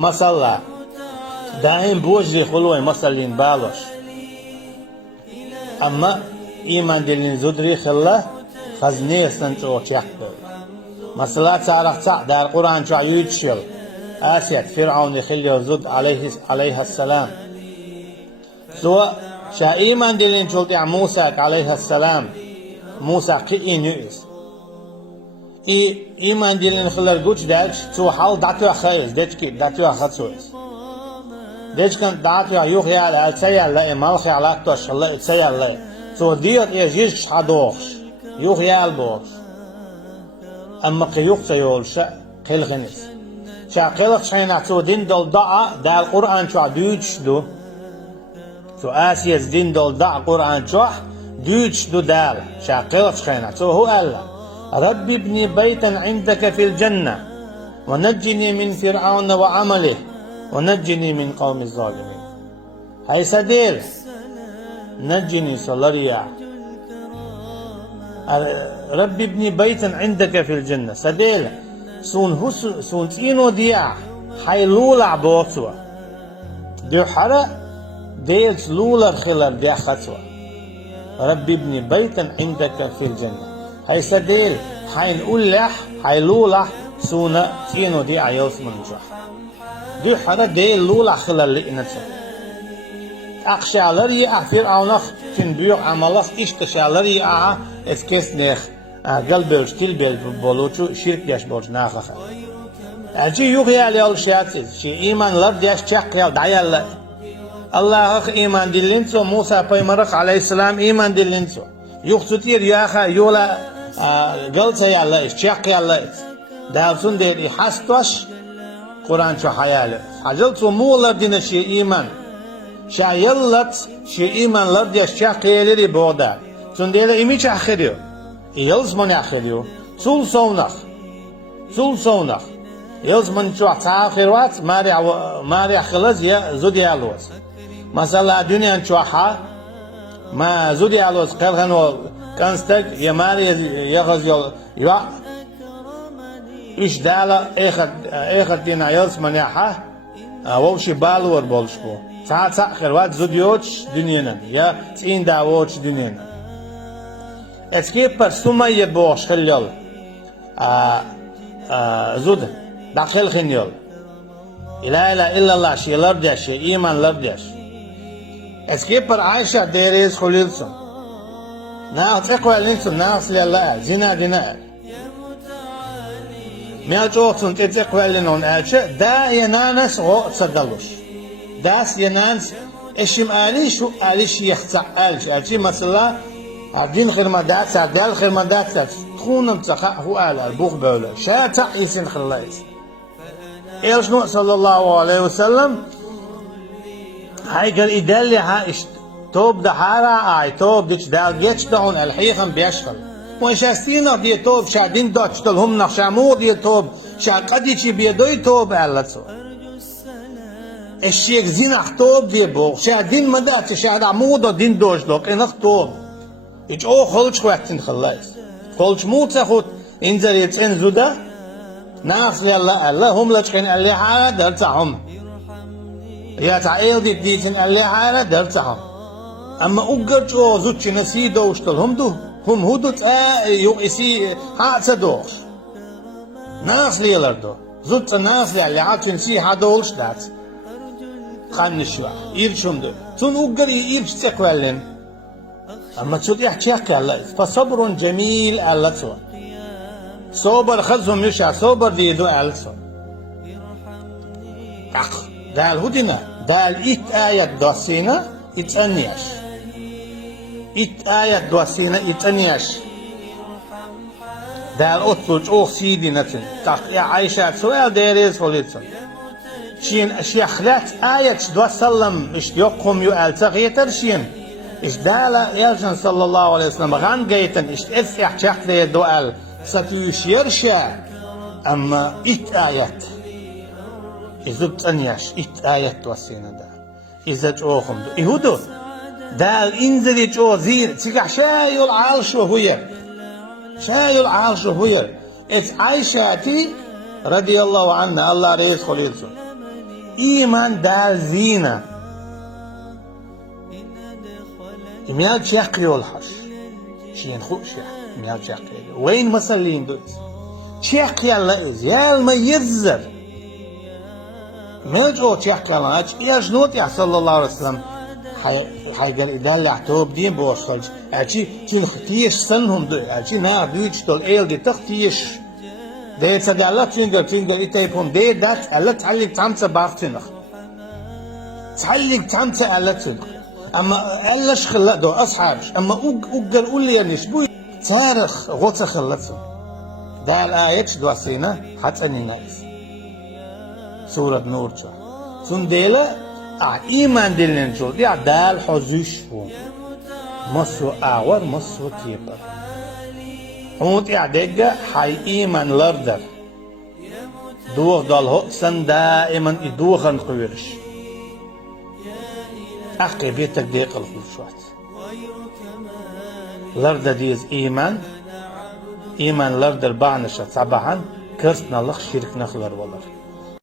مسلا دائم بوجري خلوي مسلين بالوش أما إيمان دلين زدري خلا خزني سنتو تشكل مسلا تعرف دار القرآن شو يتشل آسيت فرعون خلي زد عليه السلام سواء شا إيمان دلين شلت موسى عليه السلام موسى كي نيوز إيمان دلين خلر جوش داش تو حال داتو خيز دتكي داتو خاتوس دش كان داتو يوخي على سيال لا مالخي على توش الله سيال لا تو دير يجيش حدوخش يوخي على بوش أما قيوق سيولش قيل غنيس شا قيلق شينا تو دين دول دا القرآن شو دوش دو تو آسيز دين دول دا القرآن شو دوش دو دال شا قيلق شينا تو هو الله رب ابني بيتا عندك في الجنة ونجني من فرعون وعمله ونجني من قوم الظالمين هاي سديل نجني صلريا رب ابني بيتا عندك في الجنة سديل سون تينو ديا هاي لولا بوتوا دي حرا ديت لولا خلال ديا خطوة رب ابني بيتا عندك في الجنة هاي سديل هاي نقول لح هاي لولا سونا تينو دي عيوس من جح دي حدا دي لولا خلال لئنته أخشالر يا فرعون كن بيوع عملاس إشتشالر يا إسكيس نخ قلبش تلبل بولوتشو شرك ياش بولش ناخخ أجي يوغي على الشياتيز شي إيمان لرد ياش تشق يال دعيال الله أخ إيمان دلنسو موسى بيمرق عليه السلام إيمان دلنسو يوختير ياخا يولا قلت يالا تشق يالا دالسون دير يحستوش قرآن شو حياله حجلتو مولر دين شي إيمان شايلت شي إيمان لرد ياش تشق يالري بودا سون دير إيمي تشخريو يلزمن يخليو سول سونخ يلزمن شو تاخيروات ماري خلص يا زودي الوز مثلا الدنيا شو ما زودي الوز قالغنو كانستك يا ماري يغز يا إيش دالا إخد دينا يلزمن يحا ووشي بالور بولشكو تاخيروات زوديوش دنيانا يا تين داوش دنيانا اسكي پر سوماي بوش خليل زود داخل خنيل لا اله الا الله شي لردش ايمان لردش اسكي پر عائشه ديريز خليلسون ناس اقوالنسون ناس لله زنا دنا مياجوتون تتقوالنون عائشه دا ينانس او تصدلوش داس ينانس اشم اليش اليش يخصع اليش اجي مثلا عبدين خرمدات دال خرمدات تخونم تخا هو على البوخ بولا شاتع يسن خلايس ايش نو صلى الله عليه وسلم هاي قال يدلي ها توب دحارة اي توب ديش دال جيتش دون الحيخم بيشخل وشاستينا دي توب شادين دوتش هم نخشامو دي توب شاد قديشي بيدوي توب علتسو الشيخ زينخ توب دي بوخ شادين مدات شاد عمودو دين دوش دوك انخ توب إيش أو خلش وقتين خلاص خلش مو تاخد إنزل يتين زودا ناس يلا الله هم لشكين اللي حارة درتهم يا تعيل دي ديتين اللي حارة درتهم أما أوجرج أو زوجي نسي دوشتل هم هدوت يوقسي حاسة دوش ناس ليلردو زوجة ناس اللي عاتين سي حدولش دات خان شو يرشم دو تون أوجر يرش تقولن أما تشوف يحكي الله فصبر جميل الله سوا صبر خذهم يشع صبر ديدو الله سوا دال هدينا دال إت آية دوسينا إتأنياش إت آية دوسينا إتأنياش دال أطلج أو سيدي نتن يا عائشة سؤال ديريز خليتون شين أشياء خلات آية دوسلم إش يقوم يؤلتغيتر شين إيش دالا يرجن صلى الله عليه وسلم غان جيتن إيش إثيح شخصي الدوال ستيشيرشا أما إت آيات إذا بتنياش إت آيات توسينا دا إذا جوهم دو إهودو دال إنزلي جو زير تيجح شايو العالش وهير إت عايشاتي رضي الله عنها الله رئيس خليلسون إيمان دال زينة إميال شاقي والحش شين خوش إميال شاقي وين مسلين دوس شاقي الله إز يال ما يزر ميجو شاقي الله إيش نوت يا صلى الله عليه وسلم حي قال إدال لعتوب دين بوصلج أشي تيش سنهم دو أشي نا دويش تول إيل دي تختيش ده تدعلا تينجل إتايبهم ده دات ألا تعلق تامسة باختنخ تعلق تامسة ألا تنخ أما ألاش خلا دو أصحابش أما أقل أولي ينش بوي تارخ غوطة خلتهم ده الآيات دو سينا حتى نينايس سورة نور جا سنديلة إيمان دلن جود يا دال حزوش فون مصر أعور مصر كيبر هموت إعدادة حي إيمان لردر دوغ داله سن دائما إدوغن قويرش أحكي بيتك ديق الخوشوات لردر ديز إيمان لردر بعنشة صباحا كرسنا لخ شرك نخلر والله